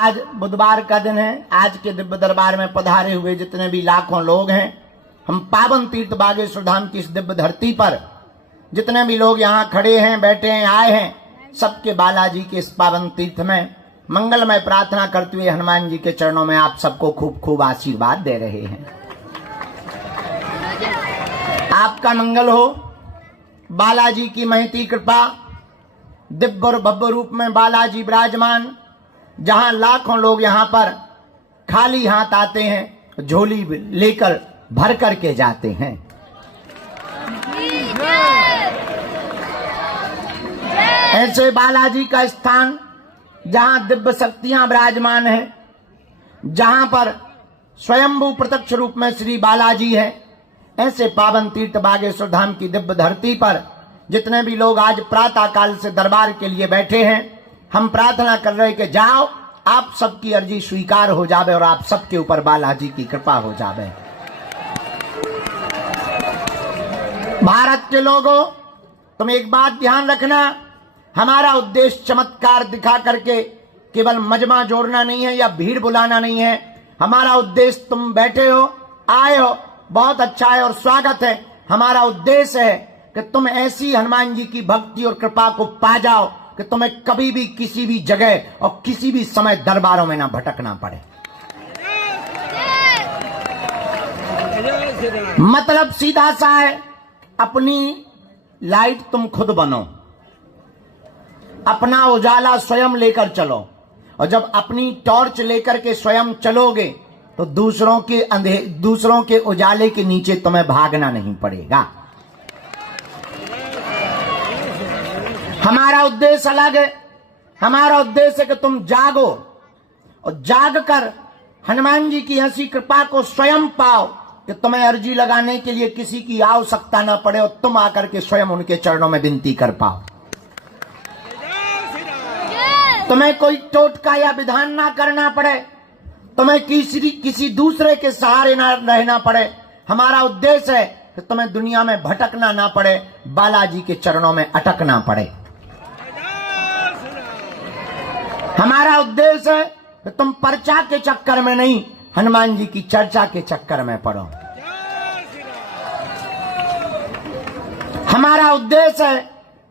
आज बुधवार का दिन है। आज के दिव्य दरबार में पधारे हुए जितने भी लाखों लोग हैं, हम पावन तीर्थ बागेश्वर धाम की इस दिव्य धरती पर जितने भी लोग यहाँ खड़े हैं, बैठे हैं, आए हैं, सबके बालाजी के इस पावन तीर्थ में मंगलमय प्रार्थना करते हुए हनुमान जी के चरणों में आप सबको खूब खूब आशीर्वाद दे रहे हैं। आपका मंगल हो। बालाजी की महती कृपा, दिव्य और भव्य रूप में बालाजी विराजमान। जहां लाखों लोग यहां पर खाली हाथ आते हैं, झोली लेकर भर करके जाते हैं। ऐसे बालाजी का स्थान जहां दिव्य शक्तियां विराजमान हैं, जहां पर स्वयंभू प्रत्यक्ष रूप में श्री बालाजी है, ऐसे पावन तीर्थ बागेश्वर धाम की दिव्य धरती पर जितने भी लोग आज प्रातः काल से दरबार के लिए बैठे हैं, हम प्रार्थना कर रहे कि जाओ, आप सबकी अर्जी स्वीकार हो जावे और आप सबके ऊपर बालाजी की कृपा हो जावे। भारत के लोगों, तुम एक बात ध्यान रखना, हमारा उद्देश्य चमत्कार दिखा करके केवल मजमा जोड़ना नहीं है या भीड़ बुलाना नहीं है। हमारा उद्देश्य, तुम बैठे हो, आए हो, बहुत अच्छा है और स्वागत है। हमारा उद्देश्य है कि तुम ऐसी हनुमान जी की भक्ति और कृपा को पा जाओ कि तुम्हें कभी भी किसी भी जगह और किसी भी समय दरबारों में ना भटकना पड़े। मतलब सीधा सा है, अपनी लाइट तुम खुद बनो, अपना उजाला स्वयं लेकर चलो, और जब अपनी टॉर्च लेकर के स्वयं चलोगे तो दूसरों के उजाले के नीचे तुम्हें भागना नहीं पड़ेगा। हमारा उद्देश्य अलग है। हमारा उद्देश्य है कि तुम जागो और जाग कर हनुमान जी की ऐसी कृपा को स्वयं पाओ कि तुम्हें अर्जी लगाने के लिए किसी की आवश्यकता ना पड़े और तुम आकर के स्वयं उनके चरणों में विनती कर पाओ। तुम्हें कोई टोटका या विधान ना करना पड़े, तुम्हें किसी दूसरे के सहारे ना रहना पड़े। हमारा उद्देश्य है कि तुम्हें दुनिया में भटकना ना पड़े, बालाजी के चरणों में अटकना पड़े। हमारा उद्देश्य है कि तुम पर्चा के चक्कर में नहीं, हनुमान जी की चर्चा के चक्कर में पड़ो। हमारा उद्देश्य है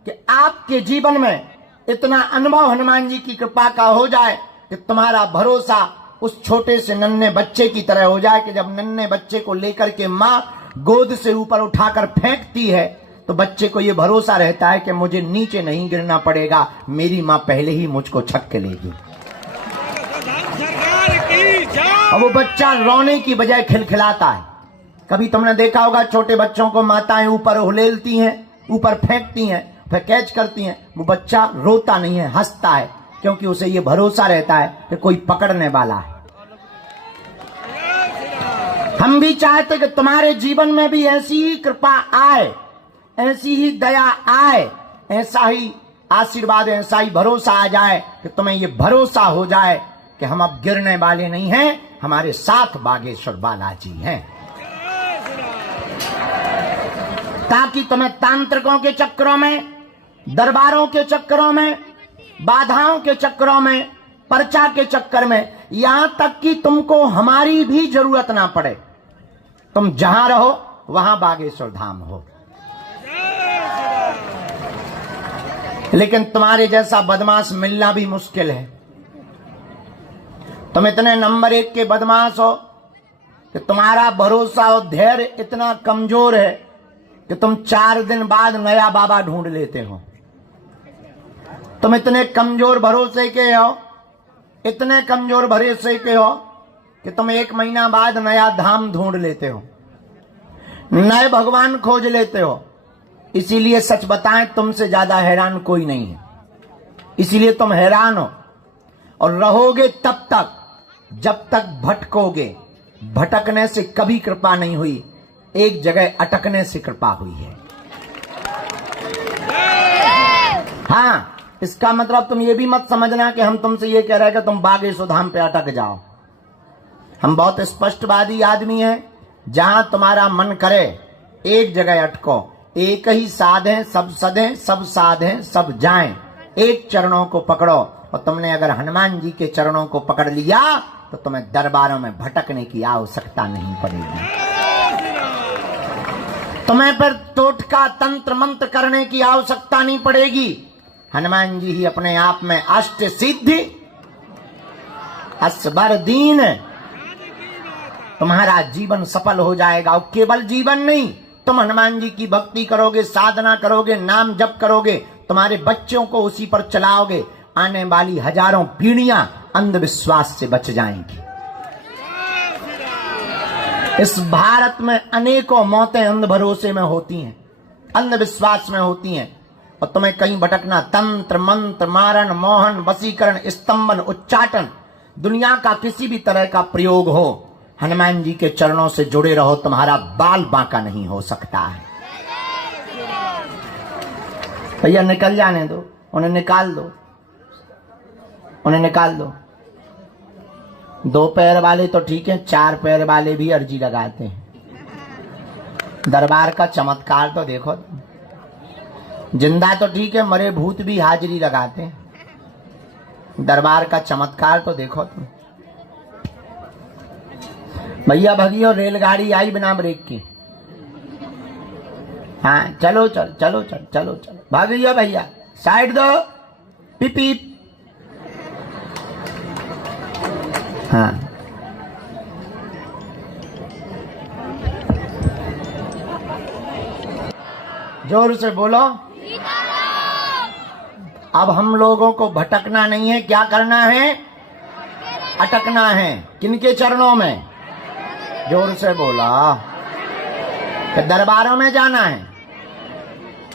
कि आपके जीवन में इतना अनुभव हनुमान जी की कृपा का हो जाए कि तुम्हारा भरोसा उस छोटे से नन्हे बच्चे की तरह हो जाए कि जब नन्हे बच्चे को लेकर के माँ गोद से ऊपर उठाकर फेंकती है तो बच्चे को यह भरोसा रहता है कि मुझे नीचे नहीं गिरना पड़ेगा, मेरी माँ पहले ही मुझको छक के लेगी। और वो बच्चा रोने की बजाय खिलखिलाता है। कभी तुमने देखा होगा छोटे बच्चों को माताएं ऊपर उलेलती हैं, ऊपर फेंकती हैं, फिर कैच करती हैं, वो बच्चा रोता नहीं है, हंसता है, क्योंकि उसे ये भरोसा रहता है कि कोई पकड़ने वाला है। हम भी चाहते कि तुम्हारे जीवन में भी ऐसी ही कृपा आए, ऐसी ही दया आए, ऐसा ही आशीर्वाद, ऐसा ही भरोसा आ जाए कि तुम्हें ये भरोसा हो जाए कि हम अब गिरने वाले नहीं हैं, हमारे साथ बागेश्वर बालाजी हैं। ताकि तुम्हें तांत्रिकों के चक्रों में, दरबारों के चक्रों में, बाधाओं के चक्रों में, पर्चा के चक्कर में, यहां तक कि तुमको हमारी भी जरूरत ना पड़े। तुम जहां रहो वहां बागेश्वर धाम हो। लेकिन तुम्हारे जैसा बदमाश मिलना भी मुश्किल है। तुम इतने नंबर 1 के बदमाश हो कि तुम्हारा भरोसा और धैर्य इतना कमजोर है कि तुम 4 दिन बाद नया बाबा ढूंढ लेते हो। तुम इतने कमजोर भरोसे के हो, इतने कमजोर भरोसे के हो कि तुम 1 महीना बाद नया धाम ढूंढ लेते हो, नए भगवान खोज लेते हो। इसीलिए सच बताएं, तुमसे ज्यादा हैरान कोई नहीं है। इसीलिए तुम हैरान हो और रहोगे तब तक जब तक भटकोगे। भटकने से कभी कृपा नहीं हुई, एक जगह अटकने से कृपा हुई है। हाँ, इसका मतलब तुम ये भी मत समझना कि हम तुमसे ये कह रहे हैं कि तुम बागेश्वर धाम पे अटक जाओ। हम बहुत स्पष्टवादी आदमी हैं। जहां तुम्हारा मन करे एक जगह अटको। एक ही साध है, सब सदें, सब साध हैं, सब जाएं। एक चरणों को पकड़ो और तुमने अगर हनुमान जी के चरणों को पकड़ लिया तो तुम्हें दरबारों में भटकने की आवश्यकता नहीं पड़ेगी। तुम्हें फिर टोटका तंत्र मंत्र करने की आवश्यकता नहीं पड़ेगी। हनुमान जी ही अपने आप में अष्ट सिद्धि असबर दीन, तुम्हारा जीवन सफल हो जाएगा। और केवल जीवन नहीं, तुम हनुमान जी की भक्ति करोगे, साधना करोगे, नाम जप करोगे, तुम्हारे बच्चों को उसी पर चलाओगे, आने वाली हजारों पीढ़ियां अंधविश्वास से बच जाएंगी। इस भारत में अनेकों मौतें अंध भरोसे में होती हैं, अंधविश्वास में होती हैं, और तुम्हें कहीं भटकना, तंत्र मंत्र, मारण मोहन, वशीकरण, स्तंभन, उच्चाटन, दुनिया का किसी भी तरह का प्रयोग हो, हनुमान जी के चरणों से जुड़े रहो, तुम्हारा बाल बांका नहीं हो सकता है। भैया निकल जाने दो, उन्हें निकाल दो, उन्हें निकाल दो। 2 पैर वाले तो ठीक है, 4 पैर वाले भी अर्जी लगाते हैं। दरबार का चमत्कार तो देखो, जिंदा तो ठीक है, मरे भूत भी हाजिरी लगाते हैं। दरबार का चमत्कार तो देखो तुम। भैया भगियो, रेलगाड़ी आई बिना ब्रेक की। हाँ चलो चल, चलो चल, चलो चलो, भागियो भैया, साइड दो, पिप पिप। हाँ जोर से बोलो। अब हम लोगों को भटकना नहीं है, क्या करना है? अटकना है। किनके चरणों में? जोर से बोला। कि दरबारों में जाना है।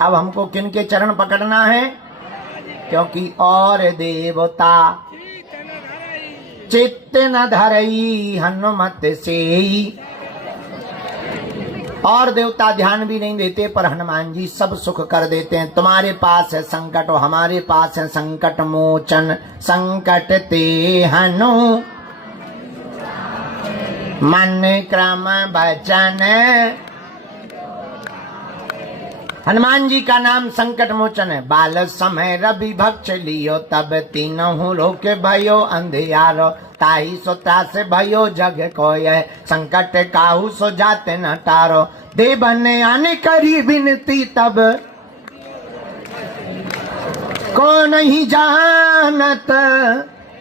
अब हमको किनके चरण पकड़ना है? क्योंकि और देवता चित्त न धरई हनुमत सेई, और देवता ध्यान भी नहीं देते, पर हनुमान जी सब सुख कर देते हैं। तुम्हारे पास है संकट और हमारे पास है संकट मोचन। संकट ते हनु मन क्रम भजन। हनुमान जी का नाम संकट मोचन है। बाल समय रवि भक्ष लियो, तब तीनों लोक भयो अंधियारो। ताही सो त्रास भयो जग कोय, संकट काहू सो जाते न टारो। देवन आने करी विनती, तब को नहीं जानत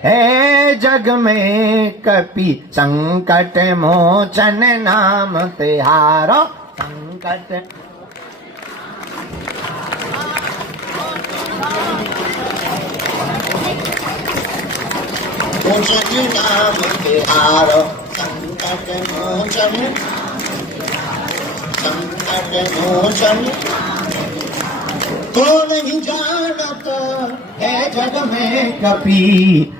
है जग में कपि। संकट मोचन नाम तिहारो। संकट मोचन नाम तिहारो। संकट मोचन, संकट मोचन को नहीं जानत है जग में कपि।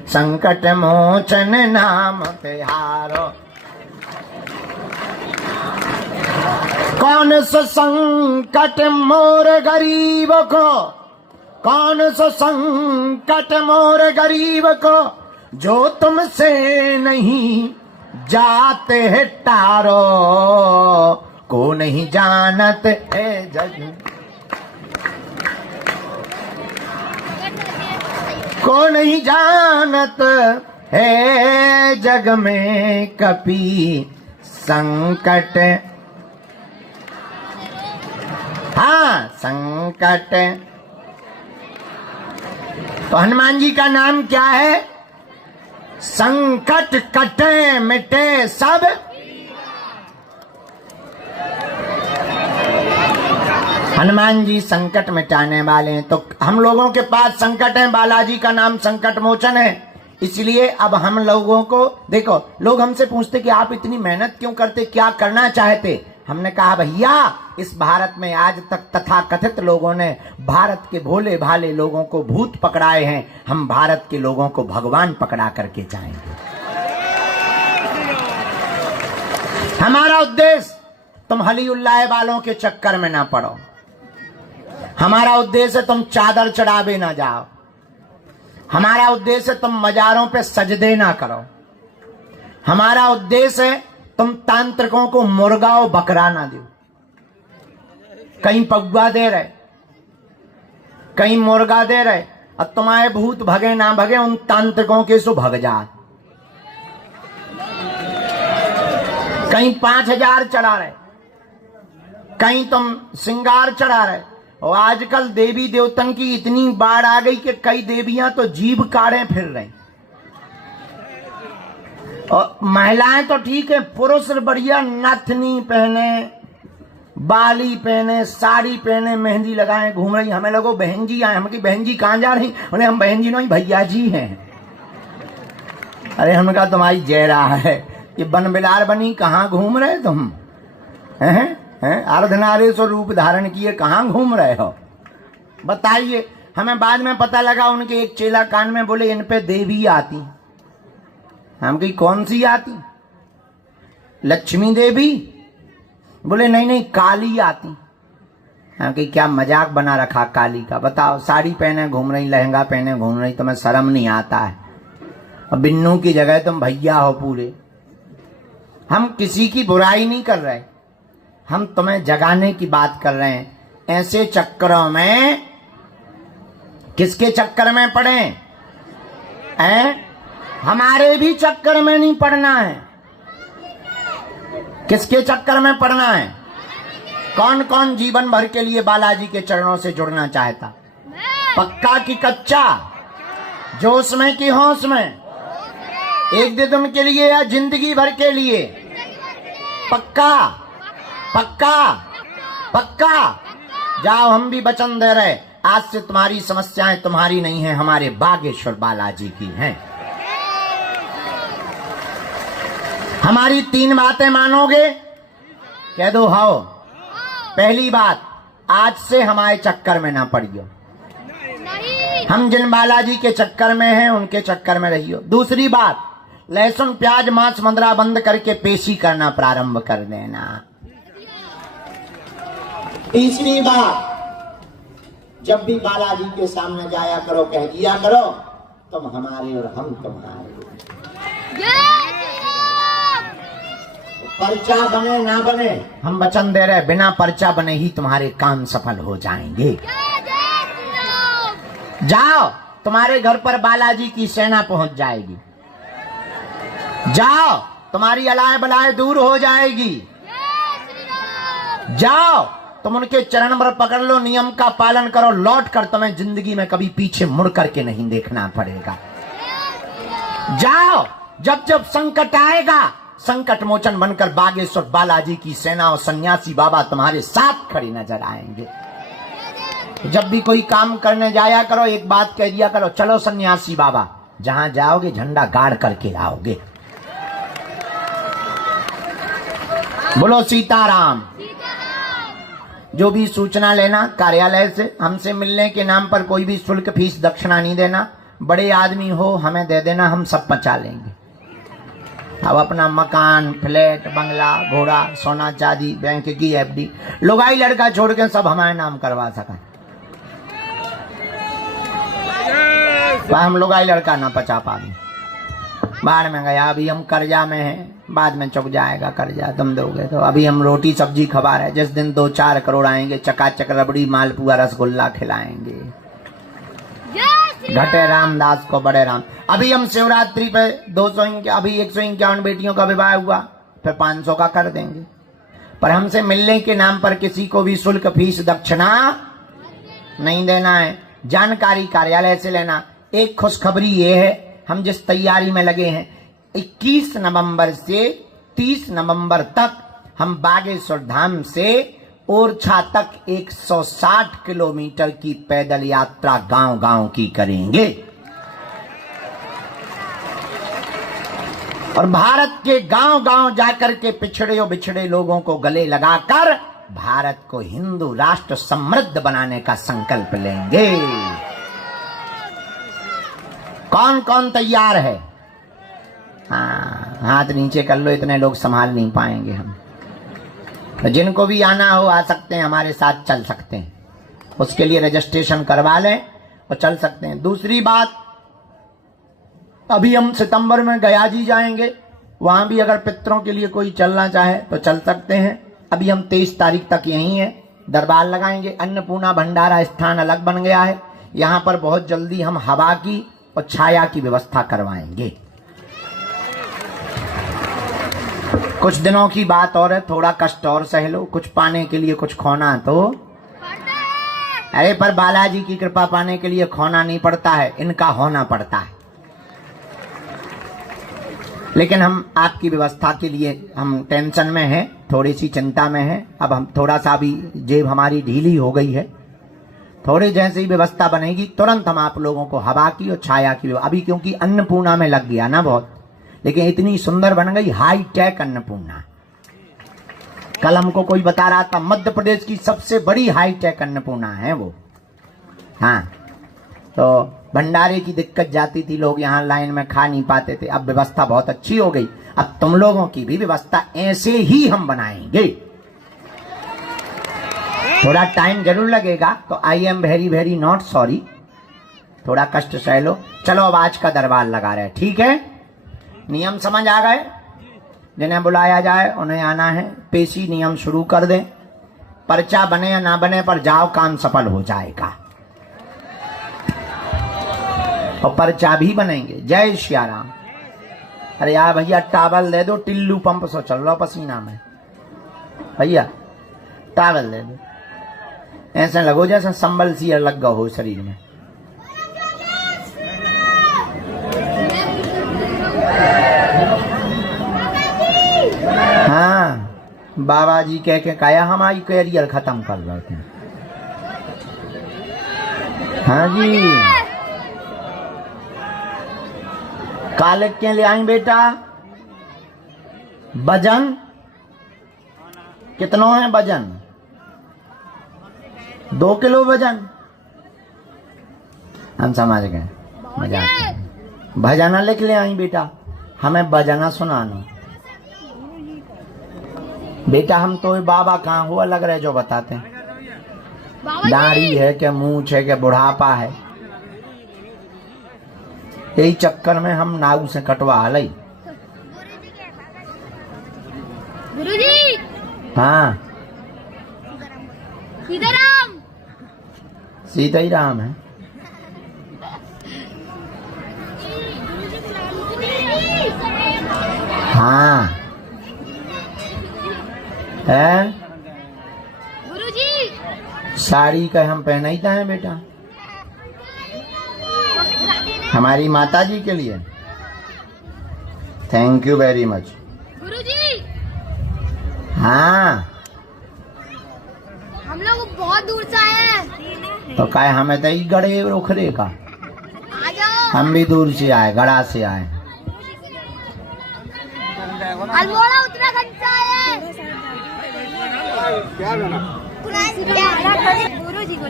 संकट मोचन नाम तिहारो। कौन सा संकट मोर गरीब को, कौन सा संकट मोर गरीब को, जो तुमसे नहीं जाते है टारो। को नहीं जानत है जग, को नहीं जानत है जग में कपि। संकट, हाँ संकट। तो हनुमान जी का नाम क्या है? संकट कटे मिटे सब। हनुमान जी संकट मिटाने वाले हैं। तो हम लोगों के पास संकट है, बालाजी का नाम संकट मोचन है। इसलिए अब हम लोगों को देखो, लोग हमसे पूछते कि आप इतनी मेहनत क्यों करते, क्या करना चाहते? हमने कहा भैया, इस भारत में आज तक तथाकथित लोगों ने भारत के भोले भाले लोगों को भूत पकड़ाए हैं, हम भारत के लोगों को भगवान पकड़ा करके जाएंगे। हमारा उद्देश्य तुम हली उल्लाह वालों के चक्कर में ना पड़ो। हमारा उद्देश्य तुम चादर चढ़ावे ना जाओ। हमारा उद्देश्य तुम मजारों पे सजदे ना करो। हमारा उद्देश्य है तुम तांत्रिकों को मुर्गा और बकरा ना दो। कहीं पगुआ दे रहे, कहीं मुर्गा दे रहे, अब तुम्हारे भूत भगे ना भगे, उन तांत्रिकों के सो भग जा। कहीं 5,000 चढ़ा रहे, कहीं तुम श्रृंगार चढ़ा रहे। और आजकल देवी देवतन की इतनी बाढ़ आ गई कि कई देवियां तो जीभ काढ़े फिर रही। और महिलाएं तो ठीक है, पुरुष बढ़िया नथनी पहने, बाली पहने, साड़ी पहने, मेहंदी लगाए घूम रही। हमें लोगों बहन जी आए, हम की बहन जी कहां जा रही? उन्हें हम बहन जी नहीं भैया जी हैं। अरे हमने कहा तुम्हारी जय रहा है, ये बन बिलार बनी, कहां घूम रहे तुम? हैं अर्धनारेश्वर रूप धारण किए कहां घूम रहे हो? बताइए। हमें बाद में पता लगा उनके एक चेला कान में बोले इन पे देवी आती। हम कही कौन सी आती? लक्ष्मी देवी? बोले नहीं नहीं काली आती। हम कही क्या मजाक बना रखा काली का? बताओ, साड़ी पहने घूम रही, लहंगा पहने घूम रही, तुम्हें शर्म नहीं आता है? और बिन्नू की जगह तुम भैया हो पूरे। हम किसी की बुराई नहीं कर रहे, हम तुम्हें जगाने की बात कर रहे हैं। ऐसे चक्करों में, किसके चक्कर में पड़े हैं? हमारे भी चक्कर में नहीं पड़ना है। किसके चक्कर में पड़ना है? कौन कौन जीवन भर के लिए बालाजी के चरणों से जुड़ना चाहता? पक्का कि कच्चा? जोश में कि होश में? एक दिन के लिए या जिंदगी भर के लिए? पक्का पक्का पक्का? जाओ, हम भी वचन दे रहे, आज से तुम्हारी समस्याएं तुम्हारी नहीं है, हमारे बागेश्वर बालाजी की हैं। हमारी 3 बातें मानोगे? कह दो हाओ। पहली बात, आज से हमारे चक्कर में ना पड़ियो। हम जिन बालाजी के चक्कर में हैं उनके चक्कर में रहियो। दूसरी बात, लहसुन प्याज मांस मंदरा बंद करके पेशी करना प्रारंभ कर देना। तीसरी बात, जब भी बालाजी के सामने जाया करो कह दिया करो तुम हमारे और हम तुम्हारे। पर्चा बने ना बने, हम वचन दे रहे, बिना पर्चा बने ही तुम्हारे काम सफल हो जाएंगे। जाओ, तुम्हारे घर पर बालाजी की सेना पहुंच जाएगी। जाओ, तुम्हारी अलाय बलाय दूर हो जाएगी। जाओ, तुम उनके चरण पर पकड़ लो, नियम का पालन करो, लौट कर तुम्हें जिंदगी में कभी पीछे मुड़ करके नहीं देखना पड़ेगा। जाओ, जब जब संकट आएगा संकट मोचन बनकर बागेश्वर बालाजी की सेना और सन्यासी बाबा तुम्हारे साथ खड़े नजर आएंगे। जब भी कोई काम करने जाया करो एक बात कह दिया करो, चलो सन्यासी बाबा, जहां जाओगे झंडा गाड़ करके आओगे। बोलो सीताराम। जो भी सूचना लेना कार्यालय से, हमसे मिलने के नाम पर कोई भी शुल्क फीस दक्षिणा नहीं देना। बड़े आदमी हो हमें दे देना, हम सब पचा लेंगे। अब अपना मकान, फ्लैट, बंगला, घोड़ा, सोना चांदी, बैंक की एफडी, लुगाई लड़का छोड़ के सब हमारे नाम करवा सका। हम लुगाई लड़का ना पचा पाए, बाहर में गया। अभी हम कर्जा में हैं, बाद में चुक जाएगा कर्जा, तुम दोगे तो। अभी हम रोटी सब्जी खवा रहे, जिस दिन 2-4 करोड़ आएंगे चकाचक रबड़ी मालपुआ रसगुल्ला खिलाएंगे। घटे रामदास को बड़े राम। अभी हम शिवरात्रि पे 200, अभी 151 बेटियों का विवाह हुआ, फिर 500 का कर देंगे। पर हमसे मिलने के नाम पर किसी को भी शुल्क फीस दक्षिणा नहीं देना है। जानकारी कार्यालय से लेना। एक खुशखबरी ये है, हम जिस तैयारी में लगे हैं, 21 नवंबर से 30 नवंबर तक हम बागेश्वर धाम से ओरछा तक 160 किलोमीटर की पैदल यात्रा गांव गांव की करेंगे। और भारत के गांव गांव जाकर के पिछड़े और बिछड़े लोगों को गले लगाकर भारत को हिंदू राष्ट्र समृद्ध बनाने का संकल्प लेंगे। कौन कौन तैयार है? हाँ, हाथ नीचे कर लो, इतने लोग संभाल नहीं पाएंगे हम। तो जिनको भी आना हो आ सकते हैं, हमारे साथ चल सकते हैं। उसके लिए रजिस्ट्रेशन करवा लें और चल सकते हैं। दूसरी बात, अभी हम सितंबर में गया जी जाएंगे, वहां भी अगर पितरों के लिए कोई चलना चाहे तो चल सकते हैं। अभी हम 23 तारीख तक यहीं हैं, दरबार लगाएंगे। अन्नपूर्णा भंडारा स्थान अलग बन गया है, यहां पर बहुत जल्दी हम हवा की और छाया की व्यवस्था करवाएंगे। कुछ दिनों की बात और है, थोड़ा कष्ट और सह लो। कुछ पाने के लिए कुछ खोना तो, अरे पर बालाजी की कृपा पाने के लिए खोना नहीं पड़ता है, इनका होना पड़ता है। लेकिन हम आपकी व्यवस्था के लिए हम टेंशन में हैं, थोड़ी सी चिंता में हैं। अब हम थोड़ा सा भी जेब हमारी ढीली हो गई है, थोड़ी जैसे ही व्यवस्था बनेगी तुरंत हम आप लोगों को हवा की और छाया की, अभी क्योंकि अन्नपूर्णा में लग गया ना बहुत, लेकिन इतनी सुंदर बन गई, हाई टेक अन्नपूर्णा। कल हमको कोई बता रहा था मध्य प्रदेश की सबसे बड़ी हाई टेक अन्नपूर्णा है वो। हाँ, तो भंडारे की दिक्कत जाती थी, लोग यहाँ लाइन में खा नहीं पाते थे, अब व्यवस्था बहुत अच्छी हो गई। अब तुम लोगों की भी व्यवस्था ऐसे ही हम बनाएंगे। थोड़ा टाइम जरूर लगेगा, तो I am very very not sorry, थोड़ा कष्ट सह लो। चलो अब आज का दरबार लगा रहे, ठीक है? नियम समझ आ गए? जिन्हें बुलाया जाए उन्हें आना है, पेशी नियम शुरू कर दें। पर्चा बने या ना बने पर जाओ, काम सफल हो जाएगा और पर्चा भी बनेंगे। जय श्री राम। अरे यार भैया टावल दे दो, टिल्लू पंप सो चल रहा पसीना में, भैया टावल दे दो, ऐसे लगो जैसे संबल सी लग गया हो शरीर में। हाँ, बाबा जी कह के कहा हमारी कैरियर खत्म कर रहे थे। हाँ जी, काले के ले आई बेटा। वजन कितनो है? वजन 2 किलो वजन। हम समझ गए, मजाक। भजना लिख ले आई बेटा, हमें भजना सुनाना बेटा। हम तो बाबा कहाँ हुआ लग रहे जो बताते हैं, दाढ़ी है क्या, मूंछ है क्या, बुढ़ापा है, यही चक्कर में हम नाऊ से कटवा ली। गुरुजी। हाँ, सीताराम। सीता ही राम है। हाँ है गुरुजी। साड़ी का हम पहना ही था बेटा, हमारी माता जी के लिए। थैंक यू वेरी मच गुरुजी। हाँ, हम लोग बहुत दूर से आए हैं। तो काय हमें तो ही गड़े उखरे का, आ जाओ। हम भी दूर से आए, गड़ा से आए। अल्मोड़ा उत्तराखंड से आए हैं। गुरुजी को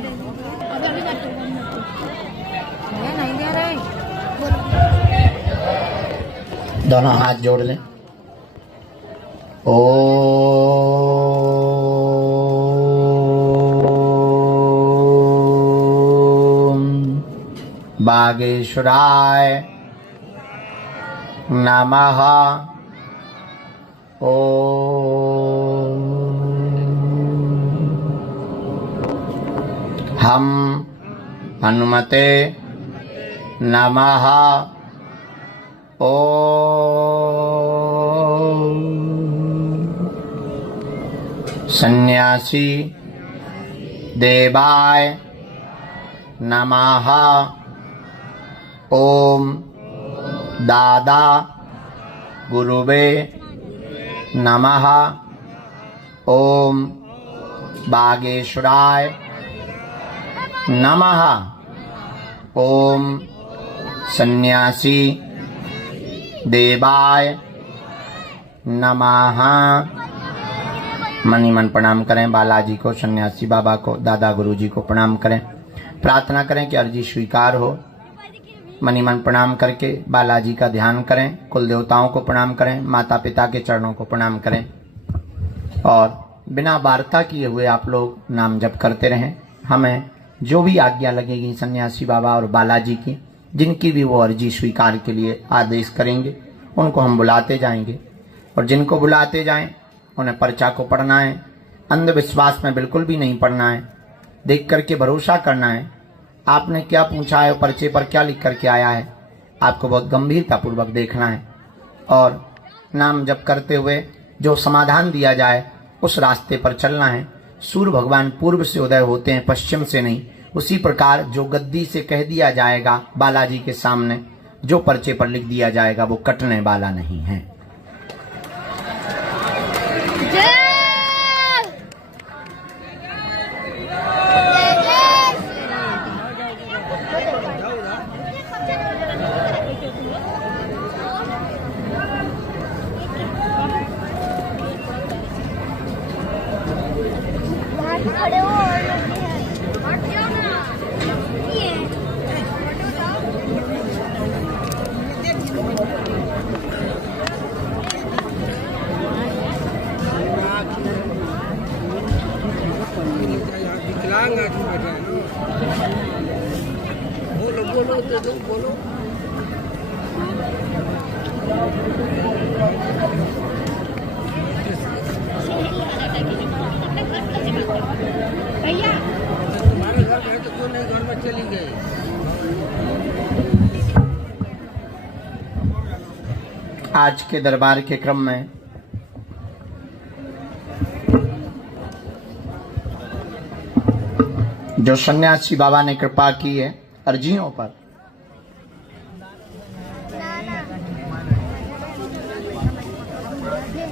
नहीं दे रहे। दोनों हाथ जोड़ लें। ओम बागेश्वराय नमः। ओम हम हनुमते नमः। ओम सन्यासी देवाय नमः। ओम दादा गुरुवे नमः। ओम बागेश्वराय नमः। ओम सन्यासी देवाय नमः। मनी मन प्रणाम करें बालाजी को, सन्यासी बाबा को, दादा गुरुजी को प्रणाम करें। प्रार्थना करें कि अर्जी स्वीकार हो। मनी मन प्रणाम करके बालाजी का ध्यान करें, कुल देवताओं को प्रणाम करें, माता पिता के चरणों को प्रणाम करें और बिना वार्ता किए हुए आप लोग नाम जप करते रहें। हमें जो भी आज्ञा लगेगी सन्यासी बाबा और बालाजी की, जिनकी भी वो अर्जी स्वीकार के लिए आदेश करेंगे, उनको हम बुलाते जाएंगे और जिनको बुलाते जाएं उन्हें पर्चा को पढ़ना है। अंधविश्वास में बिल्कुल भी नहीं पढ़ना है, देख करके भरोसा करना है आपने क्या पूछा है, पर्चे पर क्या लिख करके आया है, आपको बहुत गंभीरता पूर्वक देखना है और नाम जप करते हुए जो समाधान दिया जाए उस रास्ते पर चलना है। सूर्य भगवान पूर्व से उदय होते हैं, पश्चिम से नहीं। उसी प्रकार जो गद्दी से कह दिया जाएगा बालाजी के सामने, जो पर्चे पर लिख दिया जाएगा वो कटने वाला नहीं है। खड़े हो और हट जाओ ना। ये विकलांग आदमी बैठा है ना, बोलो बोलो तो बोलो। भैया तुम्हारे घर में तो क्यों नहीं घर में चली गई? आज के दरबार के क्रम में जो सन्यासी बाबा ने कृपा की है अर्जियों पर,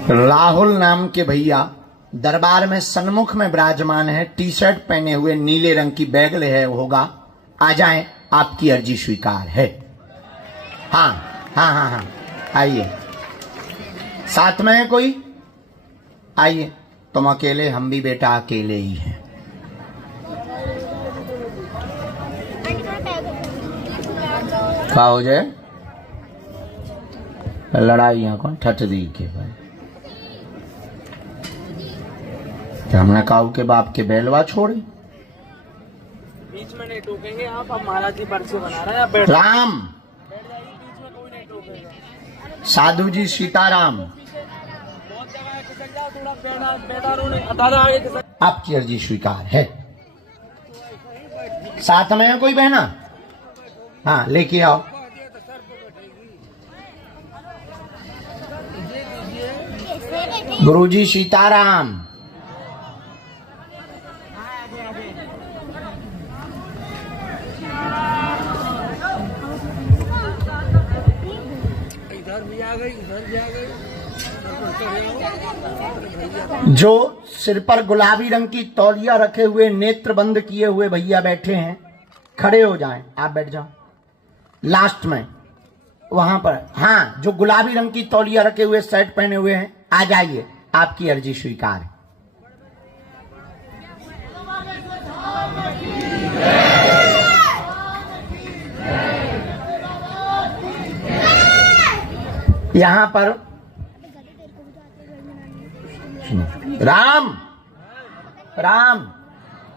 राहुल नाम के भैया दरबार में सन्मुख में विराजमान है, टी शर्ट पहने हुए, नीले रंग की बैग ले होगा। आ जाएं, आपकी अर्जी स्वीकार है। हाँ हाँ हाँ हाँ, आइए। साथ में है कोई? आइए। तुम अकेले, हम भी बेटा अकेले ही हैं। क्या हो जाए लड़ाई कौन ठट दी के भाई? हमने काऊ के बाप के बैलवा छोड़े। बीच में नहीं टोकेंगे आप। अब महाराज जी पर्चे बना रहे हैं, आप बैठ राम बैठ जाइए, बीच में कोई नहीं टोकेगा। साधु जी सीताराम, बहुत जगह है, खिसक जाओ थोड़ा, बैठा रो नहीं, दादा आगे खिसक। आपकी अर्जी स्वीकार है। साथ में है कोई बहना? हाँ, लेके आओ। गुरुजी सीताराम। इधर भी आ गई, इधर भी आ गई। जो सिर पर गुलाबी रंग की तौलिया रखे हुए, नेत्र बंद किए हुए भैया बैठे हैं, खड़े हो जाएं। आप बैठ जाओ लास्ट में वहां पर। हाँ, जो गुलाबी रंग की तौलिया रखे हुए, शर्ट पहने हुए हैं, आ जाइए। आपकी अर्जी स्वीकार है। यहां पर राम राम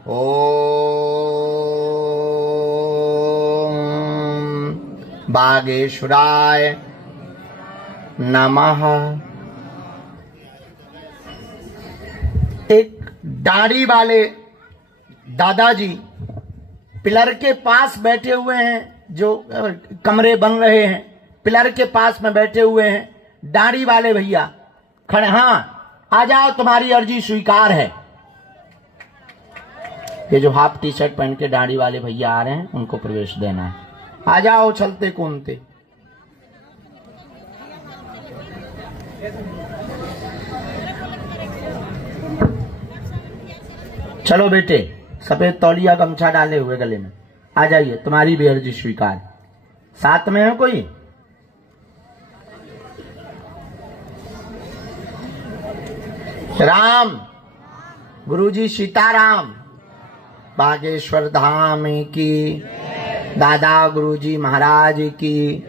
ओम बागेश्वराय नमः। एक दाढ़ी वाले दादाजी पिलर के पास बैठे हुए हैं, जो कमरे बन रहे हैं, पिलर के पास में बैठे हुए हैं दाढ़ी वाले भैया खड़े। हाँ, आ जाओ, तुम्हारी अर्जी स्वीकार है। ये जो हाफ टी शर्ट पहन के दाढ़ी वाले भैया आ रहे हैं, उनको प्रवेश देना है। आ जाओ चलते कूदते। चलो बेटे, सफेद तौलिया गमछा डाले हुए गले में, आ जाइए, तुम्हारी भी अर्जी स्वीकार। साथ में है कोई? राम गुरुजी सीताराम। बागेश्वर धाम की, दादा गुरुजी महाराज की,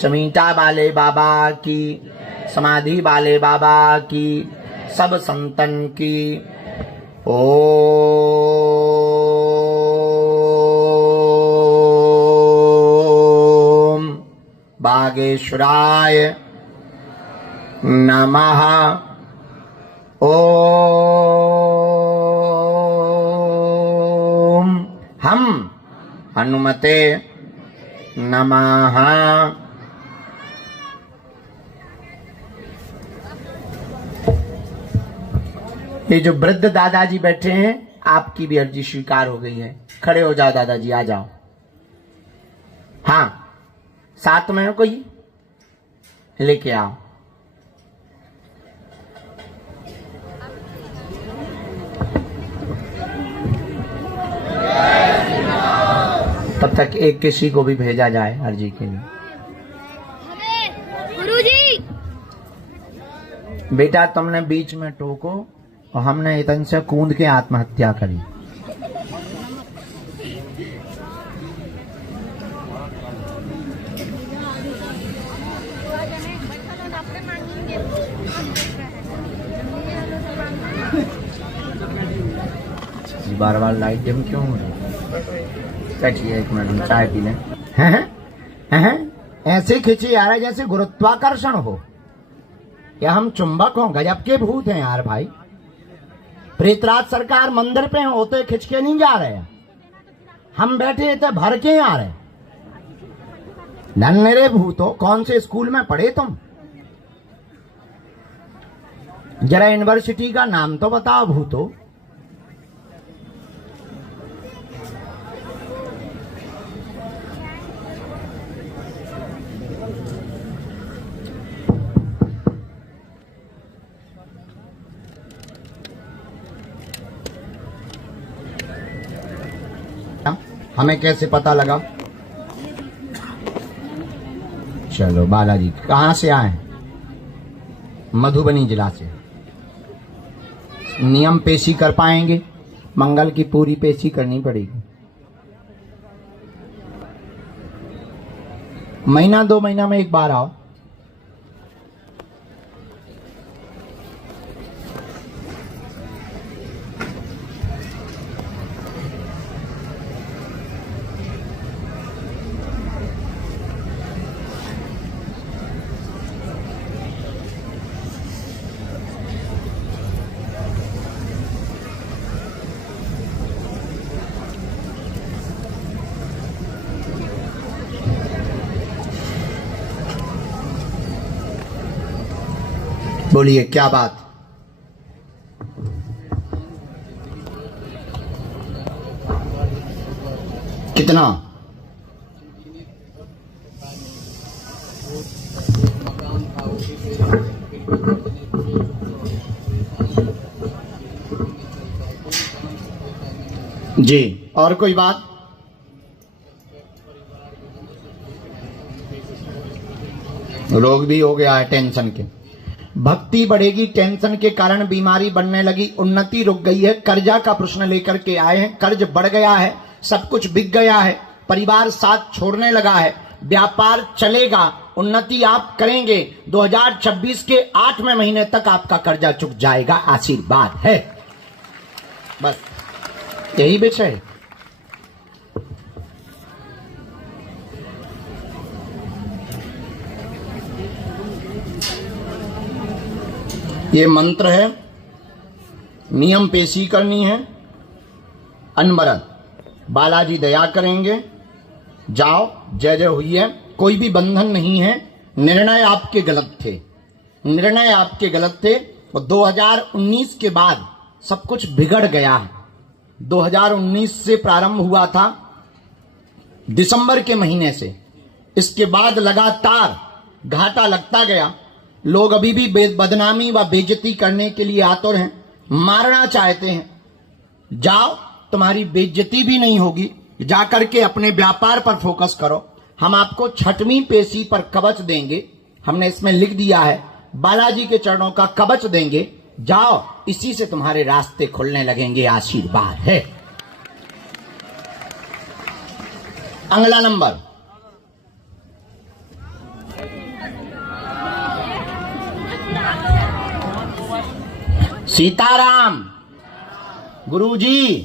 चमीटा वाले बाबा की, समाधि वाले बाबा की, सब संतन की। ओम बागेश्वराय नमः। ओम हम हनुमते नमः। ये जो वृद्ध दादाजी बैठे हैं, आपकी भी अर्जी स्वीकार हो गई है। खड़े हो जाओ दादाजी, आ जाओ। हाँ, साथ में हो कोई, लेके आओ। तब तक एक किसी को भी भेजा जाए अर्जी के लिए। गुरुजी, बेटा तुमने बीच में टोको और हमने इतन से कूद के आत्महत्या करी। बार बार लाइट डिम क्यों हो रही? बैठिए एक मिनट, हम चाय पी लें। हैं? ऐसे खिंचे यार जैसे गुरुत्वाकर्षण हो, या हम चुंबक हो? गजब के भूत हैं यार भाई। प्रेतराज सरकार मंदिर पे होते खिंच के नहीं जा रहे, हम बैठे थे भर के आ रहे। नन्हे भूतो, कौन से स्कूल में पढ़े तुम? जरा यूनिवर्सिटी का नाम तो बताओ भूतो। हमें कैसे पता लगा? चलो बालाजी कहां से आए? मधुबनी जिला से। नियम पेशी कर पाएंगे? मंगल की पूरी पेशी करनी पड़ेगी। महीना 2 महीना में एक बार आओ। बोलिए क्या बात? कितना? जी, और कोई बात? रोग भी हो गया है टेंशन के। भक्ति बढ़ेगी, टेंशन के कारण बीमारी बढ़ने लगी, उन्नति रुक गई है। कर्जा का प्रश्न लेकर के आए हैं, कर्ज बढ़ गया है, सब कुछ बिक गया है, परिवार साथ छोड़ने लगा है, व्यापार चलेगा, उन्नति आप करेंगे। 2026 के 8वें महीने तक आपका कर्जा चुक जाएगा, आशीर्वाद है। बस यही विषय। ये मंत्र है, नियम पेशी करनी है, अनवरत। बालाजी दया करेंगे। जाओ, जय जय हुई है। कोई भी बंधन नहीं है। निर्णय आपके गलत थे, निर्णय आपके गलत थे। और 2019 के बाद सब कुछ बिगड़ गया है। 2019 से प्रारंभ हुआ था, दिसंबर के महीने से। इसके बाद लगातार घाटा लगता गया। लोग अभी भी बदनामी व बेइज्जती करने के लिए आतुर हैं, मारना चाहते हैं। जाओ, तुम्हारी बेइज्जती भी नहीं होगी। जाकर के अपने व्यापार पर फोकस करो। हम आपको 6वीं पेशी पर कवच देंगे, हमने इसमें लिख दिया है, बालाजी के चरणों का कवच देंगे। जाओ, इसी से तुम्हारे रास्ते खुलने लगेंगे, आशीर्वाद है। अगला नंबर, सीताराम, गुरुजी,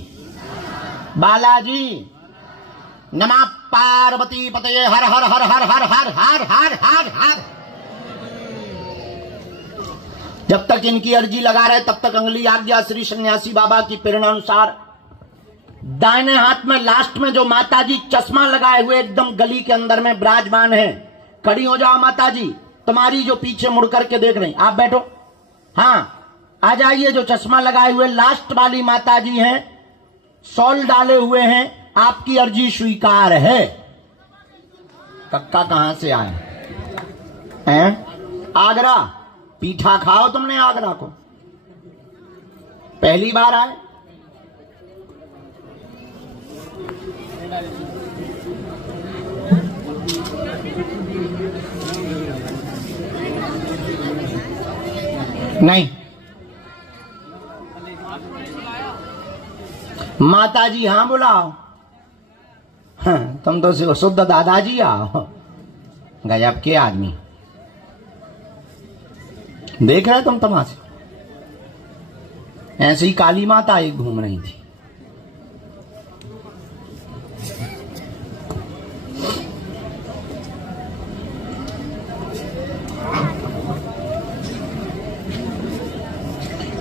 बालाजी, नमः पार्वती पतये हर हर हर हर हर हर हर हर हर हर। जब तक इनकी अर्जी लगा रहे तब तक अगली आज्ञा श्री सन्यासी बाबा की प्रेरणा अनुसार दाहिने हाथ में लास्ट में जो माता जी चश्मा लगाए हुए एकदम गली के अंदर में विराजमान है, खड़ी हो जाओ माता जी। तुम्हारी जो पीछे मुड़ करके देख रही, आप बैठो। हाँ, आ जाइए। जो चश्मा लगाए हुए लास्ट वाली माता जी हैं, शॉल डाले हुए हैं, आपकी अर्जी स्वीकार है। कक्का कहां से आए हैं? आगरा। पीठा खाओ तुमने आगरा को, पहली बार आए? नहीं। माता जी हाँ बुलाओ। हाँ, तुम तो शुद्ध दादाजी आओ। गजब के आदमी। देख रहे तुम तमाशे? ऐसे ही काली माता एक घूम रही थी।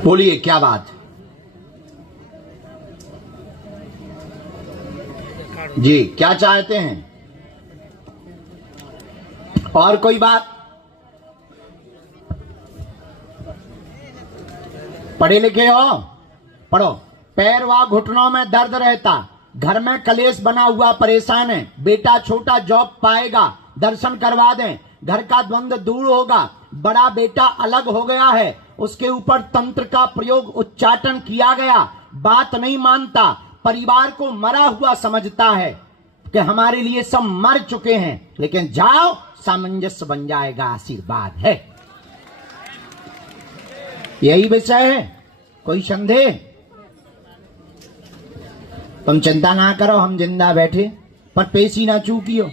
बोलिए क्या बात जी, क्या चाहते हैं? और कोई बात? पढ़े लिखे हो? पढ़ो। पैर व घुटनों में दर्द रहता, घर में कलेश बना हुआ परेशान है, बेटा छोटा जॉब पाएगा, दर्शन करवा दें, घर का द्वंद्व दूर होगा, बड़ा बेटा अलग हो गया है, उसके ऊपर तंत्र का प्रयोग उच्चाटन किया गया, बात नहीं मानता, परिवार को मरा हुआ समझता है कि हमारे लिए सब मर चुके हैं, लेकिन जाओ सामंजस्य बन जाएगा, आशीर्वाद है। यही विषय है, कोई संदेह? तुम चिंता ना करो, हम जिंदा बैठे, पर पेशी ना चूकियो।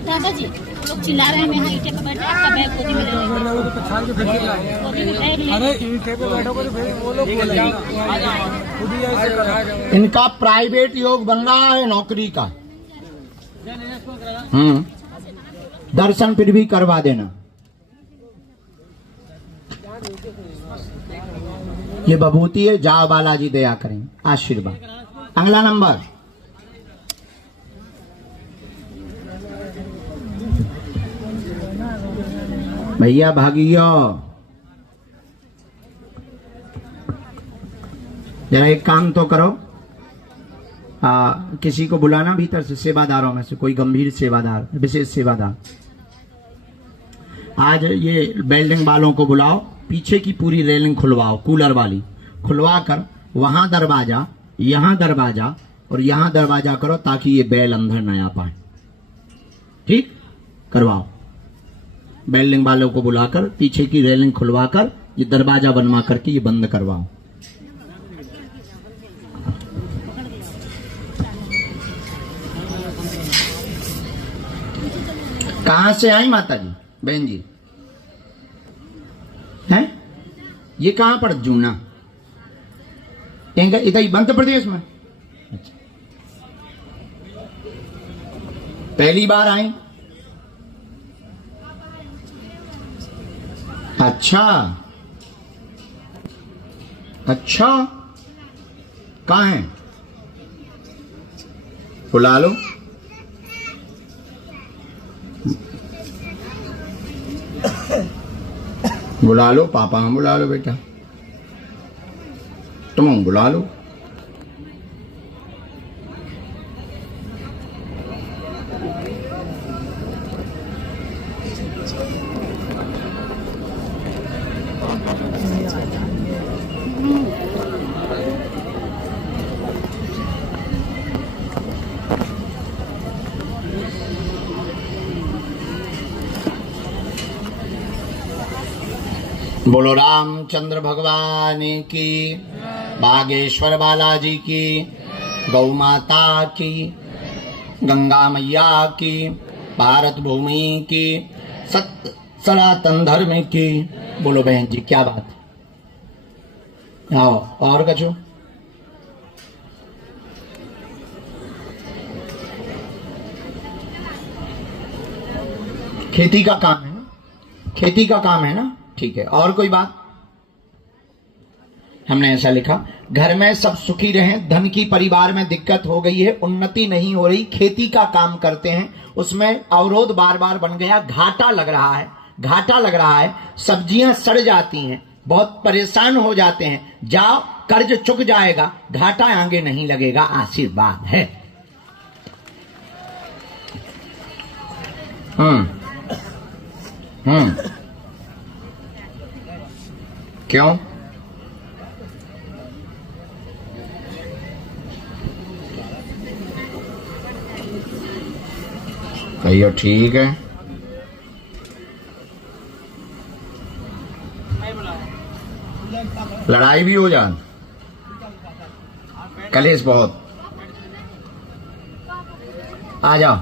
दादाजी लोग चिल्ला रहे हैं, यहाँ ईंटे पे बैठे, आपका बैग गोदी में ले लो। अरे ईंटे पे बैठोगे तो फिर वो लोग बोलेंगे। इनका प्राइवेट योग बन रहा है नौकरी का। दर्शन फिर भी करवा देना। ये बभूति है, जाओ बालाजी दया करें, आशीर्वाद। अगला नंबर। भैया भागियो, जरा एक काम तो करो, किसी को बुलाना भीतर से, सेवादारों में से कोई गंभीर सेवादार, विशेष सेवादार। आज ये बिल्डिंग वालों को बुलाओ, पीछे की पूरी रेलिंग खुलवाओ, कूलर वाली खुलवा कर वहां दरवाजा, यहां दरवाजा और यहां दरवाजा करो, ताकि ये बैल अंदर न आ पाए। ठीक, करवाओ। बिल्डिंग वालों को बुलाकर पीछे की रेलिंग खुलवाकर ये दरवाजा बनवा करके ये बंद करवाओ। कहां से आई माता जी? बहन जी हैं? ये कहां पर? जूना, इधर ही मध्य प्रदेश में। अच्छा, पहली बार आई? अच्छा अच्छा, कहाँ है? बुला लो। बुला लो पापा, बुला लो बेटा, तुम बुला लो। बोलो रामचंद्र भगवान की, बागेश्वर बालाजी की, गौ माता की, गंगा मैया की, भारत भूमि की, सत्य सनातन धर्म की। बोलो बहन जी, क्या बात है? आओ और कछो। खेती का काम है ना, खेती का काम है ना, ठीक है। और कोई बात? हमने ऐसा लिखा, घर में सब सुखी रहें, धन की परिवार में दिक्कत हो गई है, उन्नति नहीं हो रही, खेती का काम करते हैं, उसमें अवरोध बार बार बन गया, घाटा लग रहा है, घाटा लग रहा है, सब्जियां सड़ जाती हैं, बहुत परेशान हो जाते हैं, जाओ कर्ज चुक जाएगा, घाटा आगे नहीं लगेगा, आशीर्वाद है। क्यों? कहियो ठीक है। लड़ाई भी हो जाए, कलेश बहुत। आ जाओ,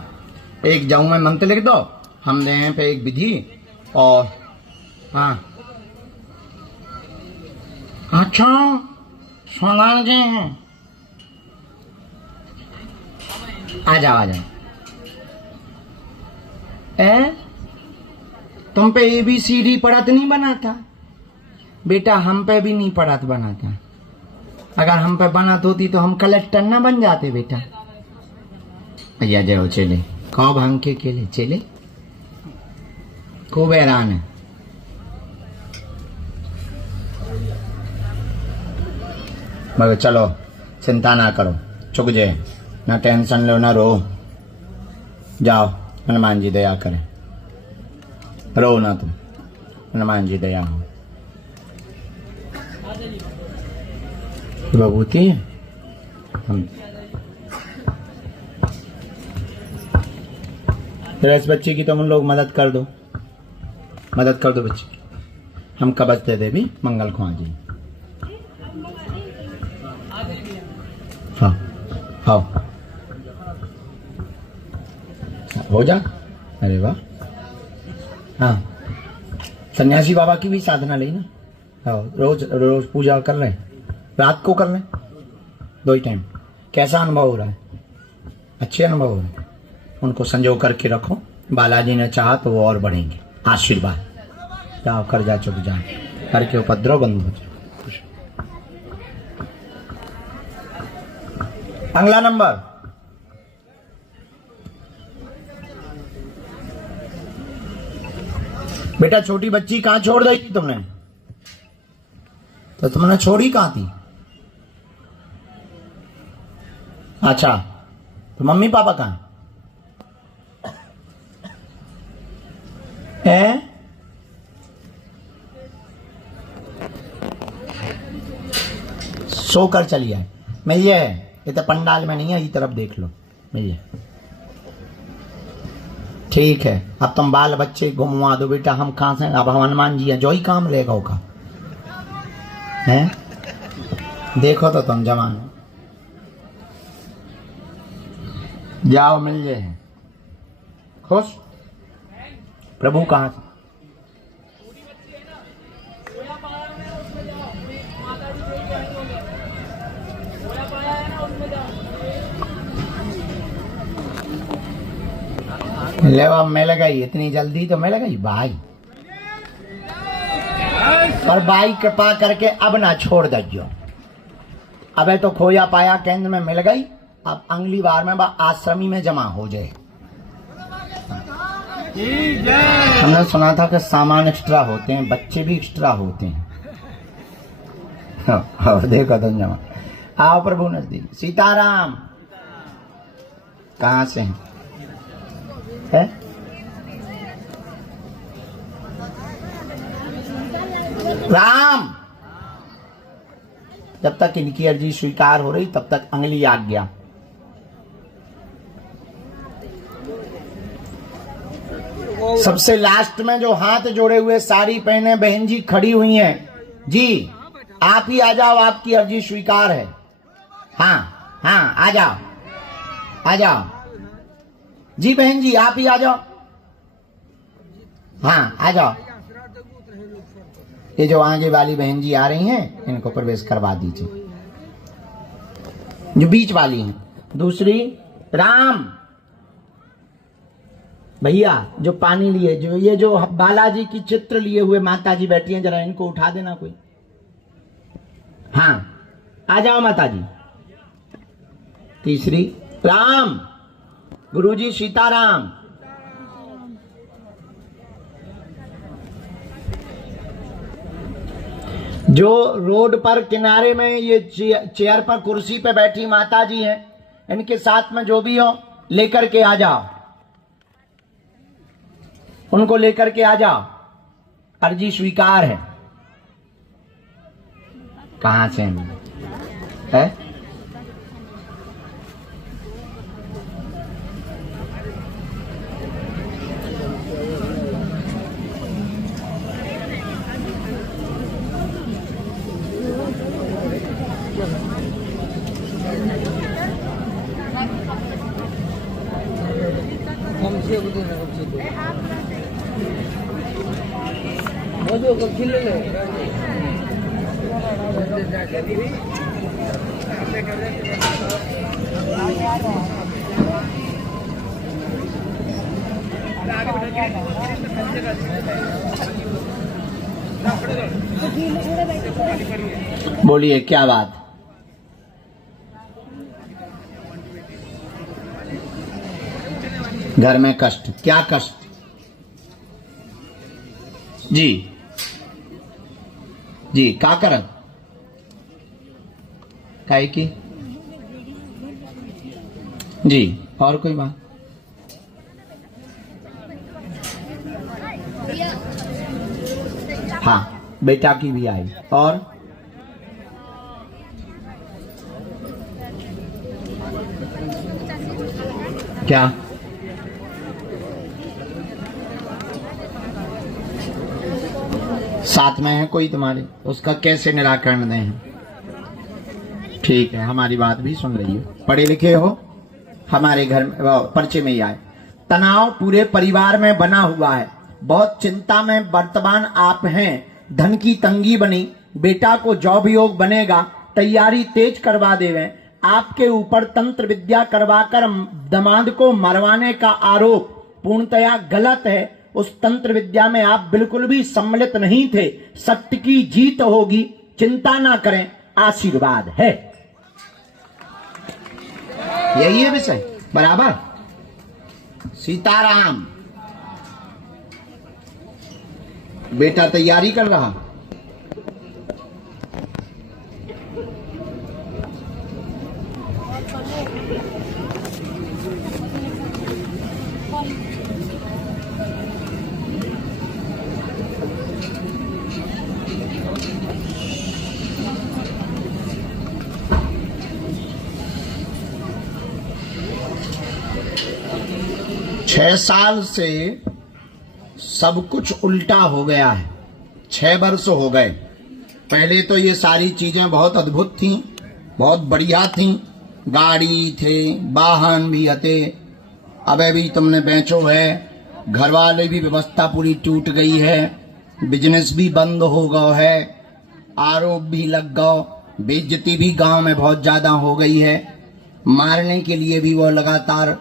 एक जाऊं में मंत्र लिख दो, हम दे पे एक विधि। और हाँ, अच्छा सोनार जी हैं, आ जाओ आ जाओ। तुम पे ABCD पढ़त नहीं बना था बेटा, हम पे भी नहीं पढ़त बना था। अगर हम पे बनत होती तो हम कलेक्टर ना बन जाते बेटा। भैया जाओ चले, खाओ भांग के केले, चले खूब हैरान है। मगर चलो चिंता ना करो, चुक जाए ना, टेंशन लो ना रो, जाओ हनुमान जी दया करें, रो ना तुम, हनुमान जी दया हो। विभूति है हम इस बच्चे की तुम लोग मदद कर दो, मदद कर दो बच्चे की। हम कबज दे दे भी मंगल को आ जाइए। हाँ हाँ हो जा। अरे वाह, हाँ सन्यासी बाबा की भी साधना ली ना। हाँ रोज रोज पूजा कर रहे हैं, रात को कर रहे हैं, 2 ही टाइम। कैसा अनुभव हो रहा है? अच्छे अनुभव हो रहे हैं। उनको संजो करके रखो, बालाजी ने चाहा तो वो और बढ़ेंगे। आशीर्वाद। जाओ कर्जा चुक जाए, करके उपद्रव बंद हो जाए। अगला नंबर, बेटा छोटी बच्ची कहाँ छोड़ दी थी तुमने? तो तुमने छोड़ी कहाँ थी? अच्छा, तो मम्मी पापा कहाँ है? सोकर चली आए। मिल जाए, ये तो पंडाल में नहीं है, ये तरफ देख लो, मिल जाए। ठीक है, अब तुम बाल बच्चे घुमवा दो बेटा, हम कहाँ से, अब हनुमान जी है, जो ही काम रहेगा होगा है। देखो तो तुम जवान जाओ, मिल जाए। खुश? प्रभु कहाँ से? ले अब मिल गई, इतनी जल्दी तो मिल गई भाई। पर भाई कृपा करके अब ना छोड़ दो। अबे तो खोया पाया केंद्र में मिल गई, अब अगली बार में आश्रमी में जमा हो जाए। हमने सुना था कि सामान एक्स्ट्रा होते हैं, बच्चे भी एक्स्ट्रा होते हैं। देखो तुम जमा। आओ प्रभु नजदीक। सीताराम। कहाँ से हैं? है? राम। जब तक इनकी अर्जी स्वीकार हो रही तब तक अगली आज्ञा। सबसे लास्ट में जो हाथ जोड़े हुए साड़ी पहने बहन जी खड़ी हुई हैं, जी आप ही आ जाओ, आपकी अर्जी स्वीकार है। हाँ हाँ आ जाओ, आ जाओ जी बहन जी, आप ही आ जाओ। हाँ आ जाओ। ये जो आगे वाली बहन जी आ रही हैं, इनको प्रवेश करवा दीजिए, जो बीच वाली हैं। दूसरी राम, भैया जो पानी लिए, जो ये जो बालाजी की चित्र लिए हुए माता जी बैठी हैं, जरा इनको उठा देना कोई। हाँ आ जाओ माता जी। तीसरी राम, गुरुजी सीताराम। जो रोड पर किनारे में ये चेयर पर कुर्सी पे बैठी माता जी हैं, इनके साथ में जो भी हो लेकर के आ जाओ, उनको लेकर के आ जाओ। अर्जी स्वीकार है। कहां से है? बोलिए क्या बात? घर में कष्ट, क्या कष्ट? जी जी का करत काहे की? जी और कोई बात? हाँ बेटा की भी आई। और क्या? साथ में है कोई तुम्हारे, उसका कैसे निराकरण दें? ठीक है, हमारी बात भी सुन रही हो, पढ़े लिखे हो, हमारे घर में पर्चे में ही आए। तनाव पूरे परिवार में बना हुआ है, बहुत चिंता में वर्तमान आप हैं। धन की तंगी बनी, बेटा को जॉब योग बनेगा, तैयारी तेज करवा देवे। आपके ऊपर तंत्र विद्या करवाकर दामाद को मरवाने का आरोप पूर्णतया गलत है। उस तंत्र विद्या में आप बिल्कुल भी सम्मिलित नहीं थे। सत्य की जीत होगी, चिंता ना करें, आशीर्वाद है। यही है विषय, बराबर। सीताराम। बेटा तैयारी कर रहा। छह साल से सब कुछ उल्टा हो गया है। 6 वर्ष हो गए। पहले तो ये सारी चीजें बहुत अद्भुत थी, बहुत बढ़िया थी। गाड़ी थे, वाहन भी हते। अब भी तुमने बेचो है, घर वाले भी व्यवस्था पूरी टूट गई है, बिजनेस भी बंद हो गया है, आरोप भी लग गया, बेइज्जती भी गांव में बहुत ज्यादा हो गई है। मारने के लिए भी वो लगातार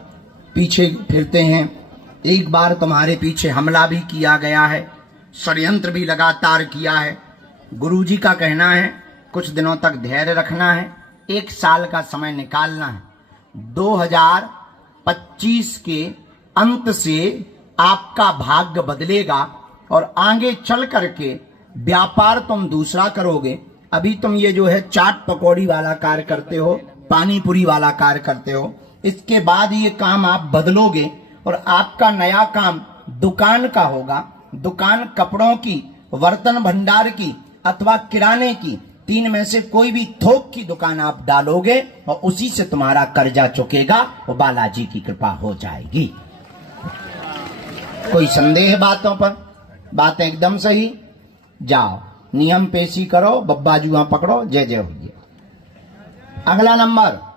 पीछे फिरते हैं। एक बार तुम्हारे पीछे हमला भी किया गया है, षड्यंत्र भी लगातार किया है। गुरुजी का कहना है कुछ दिनों तक धैर्य रखना है, 1 साल का समय निकालना है। 2025 के अंत से आपका भाग्य बदलेगा और आगे चल करके व्यापार तुम दूसरा करोगे। अभी तुम ये जो है चाट पकौड़ी वाला कार्य करते हो, पानी पूरी वाला कार्य करते हो, इसके बाद ये काम आप बदलोगे और आपका नया काम दुकान का होगा। दुकान कपड़ों की, बर्तन भंडार की अथवा किराने की, 3 में से कोई भी थोक की दुकान आप डालोगे और उसी से तुम्हारा कर्जा चुकेगा और बालाजी की कृपा हो जाएगी। कोई संदेह बातों पर? बातें एकदम सही। जाओ नियम पेशी करो, बब्बा जुआ पकड़ो, जय जय हो। अगला नंबर